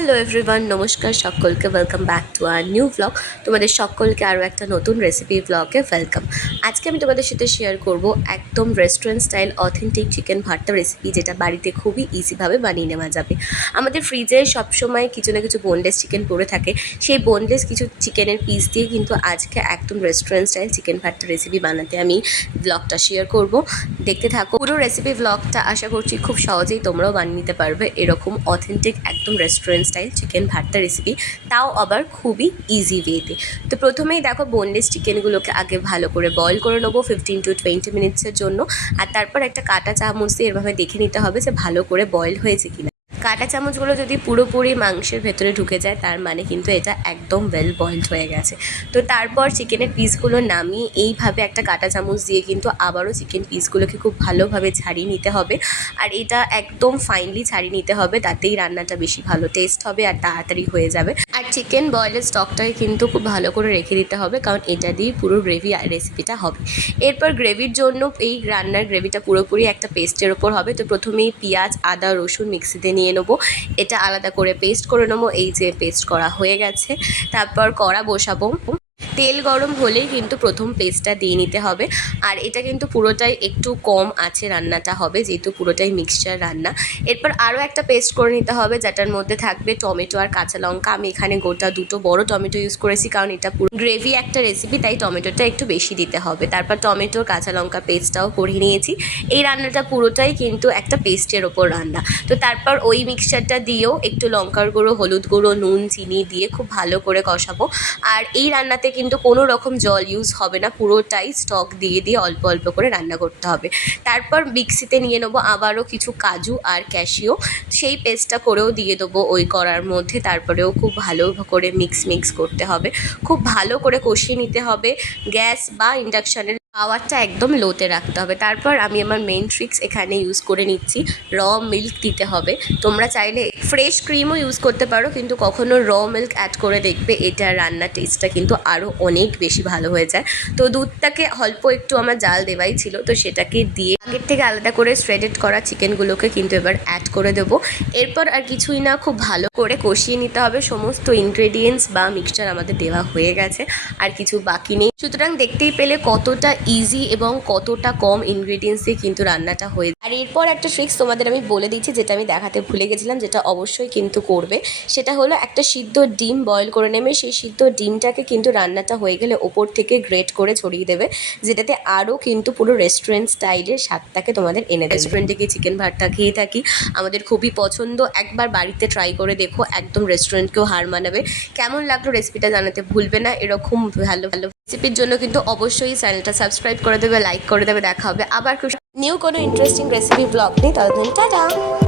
Hello everyone নমস্কার সকলকে. Welcome back to our new blog তোমাদের সকলকে আরও একটা নতুন রেসিপি ব্লগে ওয়েলকাম আজকে আমি তোমাদের সাথে শেয়ার করব একদম restaurant style authentic chicken bharta recipe যেটা বাড়িতে খুবই ইজিভাবে বানিয়ে নেওয়া যাবে। আমাদের ফ্রিজে সবসময় কিছু না কিছু বোনলেস চিকেন পড়ে থাকে। সেই বোনলেস কিছু চিকেনের পিস দিয়ে কিন্তু আজকে একদম restaurant style chicken bharta recipe বানাতে আমি ব্লগটা শেয়ার করব। দেখতে থাকো, পুরো রেসিপি ব্লগটা আশা করছি খুব সহজেই তোমরাও বানিয়ে নিতে পারবে। এরকম অথেন্টিক একদম restaurant style chicken bharta recipe তাও আবার খুবই ইজি ওয়েতে তো। প্রথমেই দেখো বোনলেস চিকেনগুলোকে আগে ভালো করে বয়েল করে নেব ফিফটিন টু টোয়েন্টি মিনিটসের জন্য। আর তারপর একটা কাটা চামচ দিয়ে এভাবে দেখে নিতে হবে যে ভালো করে বয়েল হয়েছে কিনা। কাটা চামচগুলো যদি পুরোপুরি মাংসের ভেতরে ঢুকে যায়, তার মানে কিন্তু এটা একদম ওয়েল বয়েলড হয়ে গেছে। তো তারপর চিকেনের পিসগুলো নামিয়ে এইভাবে একটা কাটা চামচ দিয়ে কিন্তু আবারও চিকেন পিসগুলোকে খুব ভালোভাবে ছাড়িয়ে নিতে হবে। আর এটা একদম ফাইনলি ছাড়িয়ে নিতে হবে, তাতেই রান্নাটা বেশি ভালো টেস্ট হবে আর তাড়াতাড়ি হয়ে যাবে। আর চিকেন বয়েলের স্টকটাকে কিন্তু খুব ভালো করে রেখে দিতে হবে, কারণ এটা দিয়ে পুরো গ্রেভি রেসিপিটা হবে। এরপর গ্রেভির জন্য এই রান্নার গ্রেভিটা পুরোপুরি একটা পেস্টের ওপর হবে। তো প্রথমেই পেঁয়াজ, আদা, রসুন মিক্সিতে নিয়ে নেব। এটা আলাদা করে পেস্ট করে নেব। এই যে পেস্ট করা হয়ে গেছে। তারপর কড়া বসাবো। তেল গরম হলেই কিন্তু প্রথম পেস্টটা দিয়ে নিতে হবে। আর এটা কিন্তু পুরোটাই একটু কম আছে রান্নাটা হবে, যেহেতু পুরোটাই মিক্সচার রান্না। এরপর আরও একটা পেস্ট করে নিতে হবে, যেটার মধ্যে থাকবে টমেটো আর কাঁচা লঙ্কা। আমি এখানে গোটা দুটো বড় টমেটো ইউজ করেছি, কারণ এটা পুরো গ্রেভি একটা রেসিপি তাই টমেটোটা একটু বেশি দিতে হবে। তারপর টমেটো, কাঁচা লঙ্কা পেস্টটাও করে নিয়েছি। এই রান্নাটা পুরোটাই কিন্তু একটা পেস্টের ওপর রান্না। তো তারপর ওই মিক্সচারটা দিয়েও একটু লঙ্কার গুঁড়ো, হলুদ গুঁড়ো, নুন, চিনি দিয়ে খুব ভালো করে কষাবো। আর এই রান্নাতে কিন্তু কোনো রকম জল ইউজ হবে না। পুরোটাই স্টক দিয়ে দিয়ে অল্প অল্প করে রান্না করতে হবে। তারপর মিক্সিতে নিয়ে নেব আবারও কিছু কাজু আর ক্যাশিও সেই পেস্টটা করেও দিয়ে দেবো ওই করার মধ্যে। তারপরেও খুব ভালো করে মিক্স মিক্স করতে হবে। খুব ভালো করে কষিয়ে নিতে হবে। গ্যাস বা ইন্ডাকশানের পাওয়ারটা একদম লোতে রাখতে হবে। তারপর আমি আমার মেন ট্রিক্স এখানে ইউজ করে নিচ্ছি। র মিল্ক দিতে হবে। তোমরা চাইলে ফ্রেশ ক্রিমও ইউজ করতে পারো, কিন্তু কখনো র মিল্ক অ্যাড করে দেখবে এটা রান্নার টেস্টটা কিন্তু আরও অনেক বেশি ভালো হয়ে যায়। তো দুধটাকে অল্প একটু আমার জাল দেওয়াই ছিল, তো সেটাকে দিয়ে আগের থেকে আলাদা করে শ্রেডেড করা চিকেনগুলোকে কিন্তু এবার অ্যাড করে দেবো। এরপর আর কিছুই না, খুব ভালো করে কষিয়ে নিতে হবে। সমস্ত ইনগ্রেডিয়েন্টস বা মিক্সচার আমাদের দেওয়া হয়ে গেছে, আর কিছু বাকি নেই। সুতরাং দেখতেই পেলে কতটা ইজি এবং কতটা কম ইনগ্রেডিয়েন্টস দিয়ে কিন্তু রান্নাটা হয়ে আর এরপর একটা ট্রিক্স তোমাদের আমি বলে দিচ্ছি, যেটা আমি দেখাতে ভুলে গেছিলাম, যেটা অবশ্যই কিন্তু করবে। সেটা হলো একটা সিদ্ধ ডিম বয়েল করে নেবে। সেই সিদ্ধ ডিমটাকে কিন্তু রান্নাটা হয়ে গেলে ওপর থেকে গ্রেট করে ছড়িয়ে দেবে, যেটাতে আরও কিন্তু পুরো রেস্টুরেন্ট স্টাইলের স্বাদটাকে তোমাদের এনে দেবে। রেস্টুরেন্টে গিয়ে চিকেন ভাতটা খেয়ে থাকি। আমাদের খুবই পছন্দ। একবার বাড়িতে ট্রাই করে দেখো, একদম রেস্টুরেন্টকেও হার মানাবে। কেমন লাগল রেসিপিটা জানাতে ভুলবে না। এরকম ভালো ভালো রেসিপির জন্য কিন্তু অবশ্যই চ্যানেলটা সাবস্ক্রাইব করে দেবে, লাইক করে দেবে, দেখা হবে। আবার নিউ কোনো ইন্টারেস্টিং রেসিপি ব্লগ নেই ততদিন, টাটা!